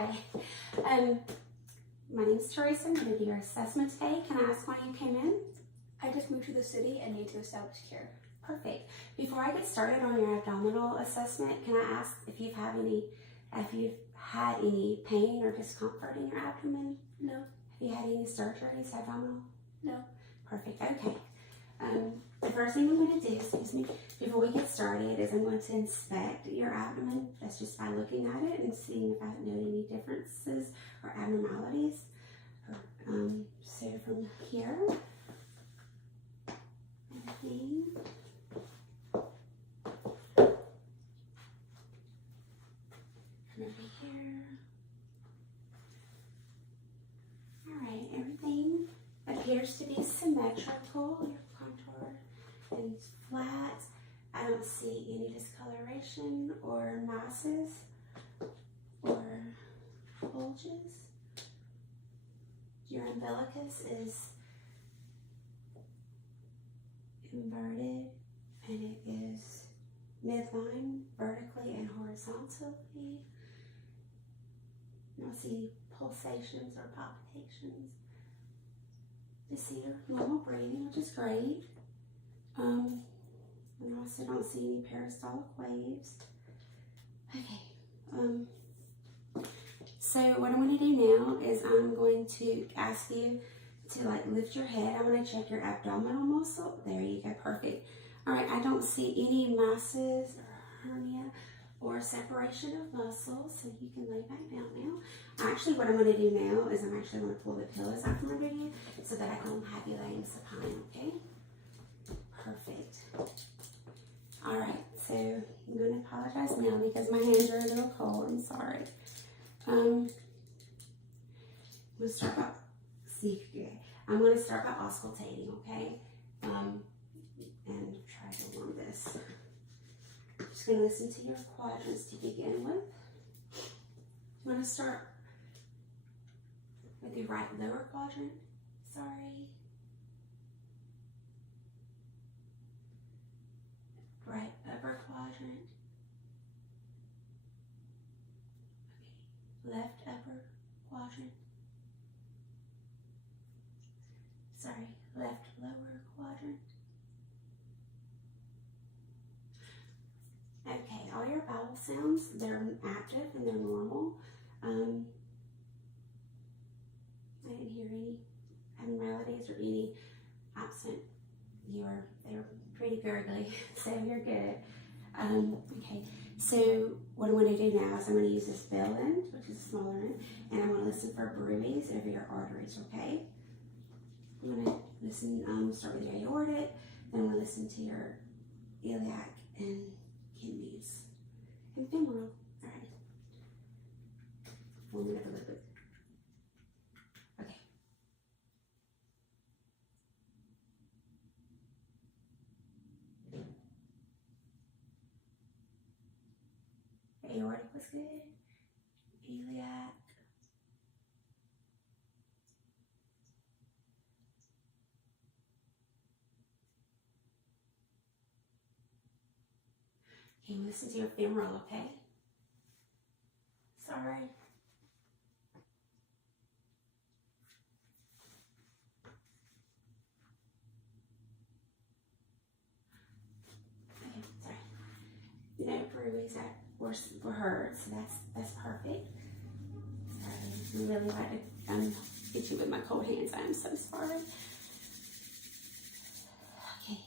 Hi. My name is Teresa. I'm going to do your assessment today. Can I ask why you came in? I just moved to the city and need to establish care. Perfect. Before I get started on your abdominal assessment, can I ask if you've had any pain or discomfort in your abdomen? No. Have you had any surgeries, abdominal? No. Perfect. Okay. The first thing I'm going to do, before we get started, is I'm going to inspect your abdomen. That's just by looking at it and seeing if I know any differences or abnormalities. So from here, everything. From over here. Alright, everything appears to be symmetrical. Your contour is flat. I don't see any discoloration or masses or bulges. Your umbilicus is inverted and it is midline vertically and horizontally. I don't see any pulsations or palpitations. You see your normal breathing, which is great. And I also don't see any peristaltic waves. Okay. So what I'm going to do now is I'm going to ask you to lift your head. I want to check your abdominal muscle. There you go, perfect. All right, I don't see any masses or hernia or separation of muscles, so you can lay back down now. Actually, what I'm going to do now is I'm actually going to pull the pillows out from under you so that I don't have you laying supine, okay? Perfect. All right, so I'm going to apologize now because my hands are a little cold. I'm sorry. I'm going to start I'm going to start by auscultating, okay? And try to warm this. I'm just going to listen to your quadrants to begin with. I'm going to start with your right lower quadrant. Sorry. Right upper quadrant. Okay. Left upper quadrant. Sorry, left lower quadrant. Okay, all your bowel sounds, they're active and they're normal. I didn't hear any abnormalities or any absent. They're pretty gurgly, so you're good. Okay, so what I'm going to do now is I'm going to use this bell end, which is a smaller end, and I'm going to listen for bruits over your arteries, okay? I'm going to listen, start with your aortic, then I'm going to listen to your iliac and kidneys and femoral. All right. Warm it up a little bit. Okay. Aortic was good. Iliac. Okay, listen to your femoral, okay? Sorry. Okay, sorry. No bruises that were heard, so that's perfect. Sorry, I really like to hit you with my cold hands. I am so sorry. Okay,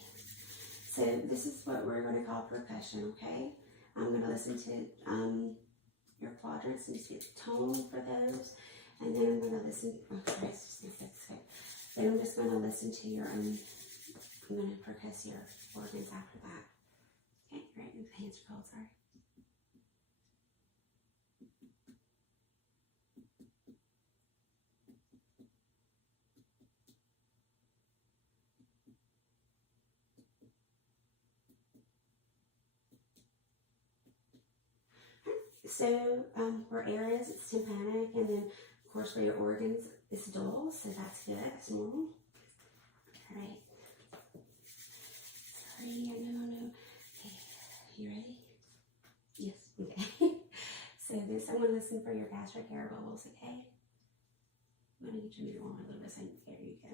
so this is what we're going to call percussion, okay? I'm going to listen to your quadrants and just get the tone for those, and then I'm going to listen. Oh, sorry, it's just going to Then I'm just going to listen to your I'm going to percuss your organs after that. Okay, right. My hands are cold. Sorry. So for areas, it's tympanic, and then of course for your organs, it's dull. So that's good. That's normal. All right. Sorry, I know. Okay, you ready? Yes. Okay. So So this, I want to listen for your gastric air bubbles, okay? I'm going to get your mirror on a little bit. So there you go.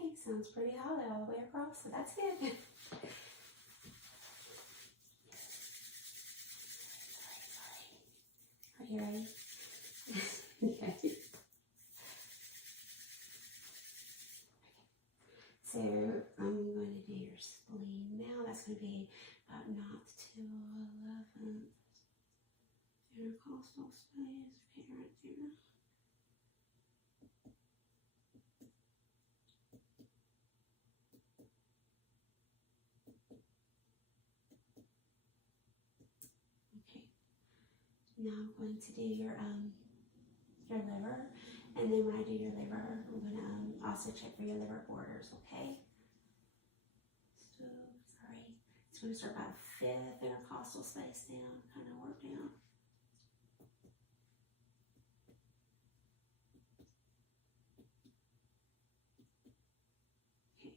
Okay, sounds pretty hollow all the way across, so that's good. Are you ready? Okay. So I'm going to do your spleen now. That's going to be about 9th to 11th. Intercostal space. Okay, right there. Okay. Now I'm going to do your liver, and then when I do your liver, I'm going to also check for your liver borders. Okay. So sorry. It's going to start about 5th intercostal space down, kind of work down. Okay.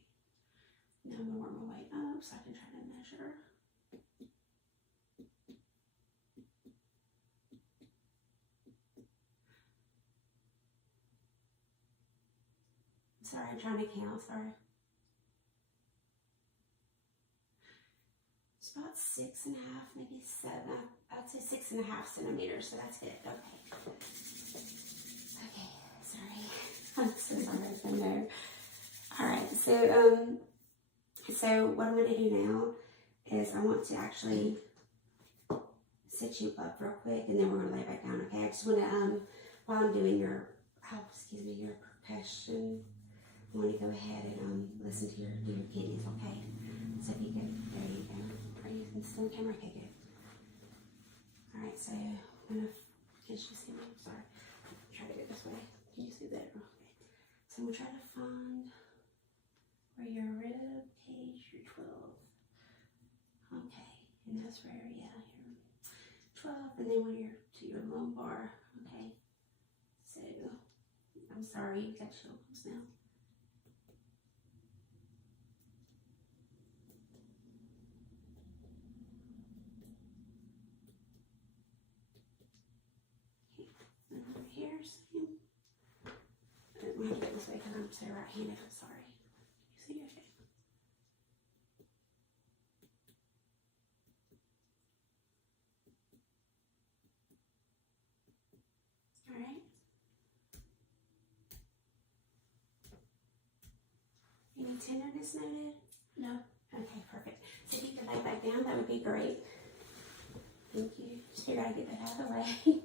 Now I'm going to work my way up so I can try to measure. Sorry, I'm trying to count. Sorry. It's about 6.5, maybe 7. I'd say 6.5 centimeters, so that's good. Okay. Okay, sorry. I'm so sorry. I know. All right, so what I'm going to do now is I want to actually sit you up real quick, and then we're going to lay back down. Okay, I just want to while I'm doing your your percussion, I want to go ahead and listen to your kidneys. Okay, so if you could, there you go. Are you still on camera? Okay, good. All right, so I'm gonna. Can you see me? Sorry. Try to go this way. Can you see that? Okay. So I'm gonna try to find where your rib cage, your 12. Okay, and that's where, yeah, your 12, and then when you're to your lumbar. Okay, so I'm sorry, you got chills now. Okay, and over here, same. I'm gonna have to get this way because I'm so right-handed. I'm sorry. You see, okay. All right. Any tenderness noted? No. Okay, perfect. So if you could lay back down, that would be great. Thank you. Just figured I'd get that out of the way.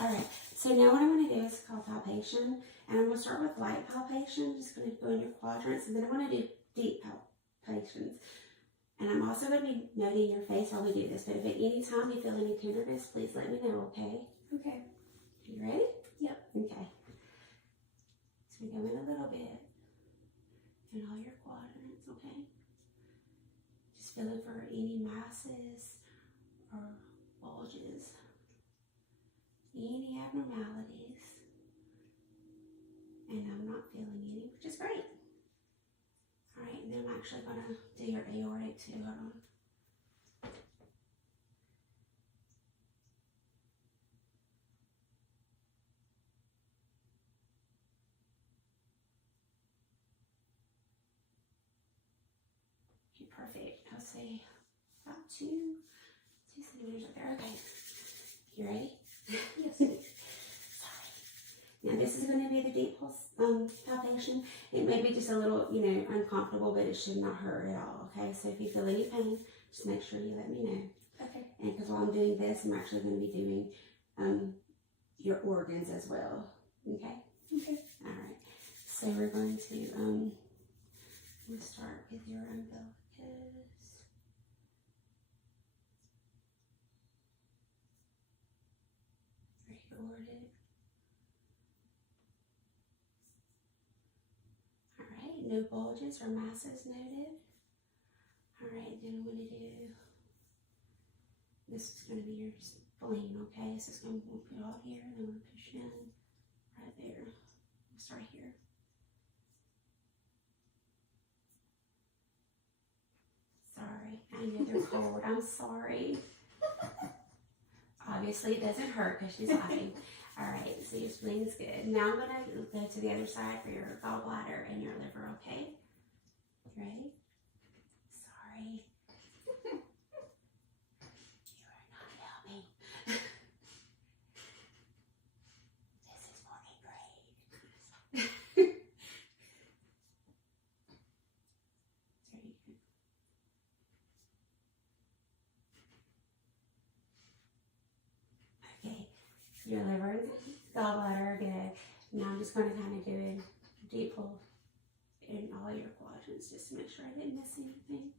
All right. So now what I'm going to do is called palpation, and I'm going to start with light palpation. Just going to go in your quadrants, and then I'm going to do deep palpations. And I'm also going to be noting your face while we do this. But if at any time you feel any tenderness, please let me know. Okay. Okay. You ready? Yep. Okay. So we go in a little bit in all your quadrants. Okay. Just feeling for any masses or bulges, any abnormalities, and I'm not feeling any, which is great. All right, and then I'm actually going to do your aortic too. Hold on. Okay, perfect. I'll say about 2 centimeters up there. Okay, you ready? Yes. Sorry. Now this is going to be the deep pulse palpation. It may be just a little, uncomfortable, but it should not hurt at all. Okay, so if you feel any pain, just make sure you let me know. Okay. And because while I'm doing this, I'm actually going to be doing your organs as well. Okay. Okay. All right. So we're going to we'll start with your umbilicus. Aortic. All right. No bulges or masses noted. All right. Then I'm going to do. This is going to be your spleen. Okay. So it's going to put it all here, and then we're going to push in right there. right here. Sorry, I know they're cold. I'm sorry. Obviously, it doesn't hurt because she's laughing. All right, so your spleen's good. Now I'm gonna go to the other side for your gallbladder and your liver. Okay? You ready? Sorry. You are not helping. This is for 8th grade. There you go. Okay, your liver and gallbladder are good. Now I'm just going to kind of do a deep pull in all your quadrants just to make sure I didn't miss anything.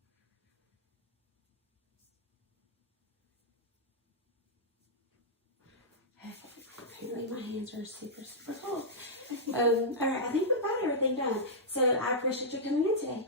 Apparently my hands are super cold. All right, I think we've got everything done. So I appreciate you coming in today.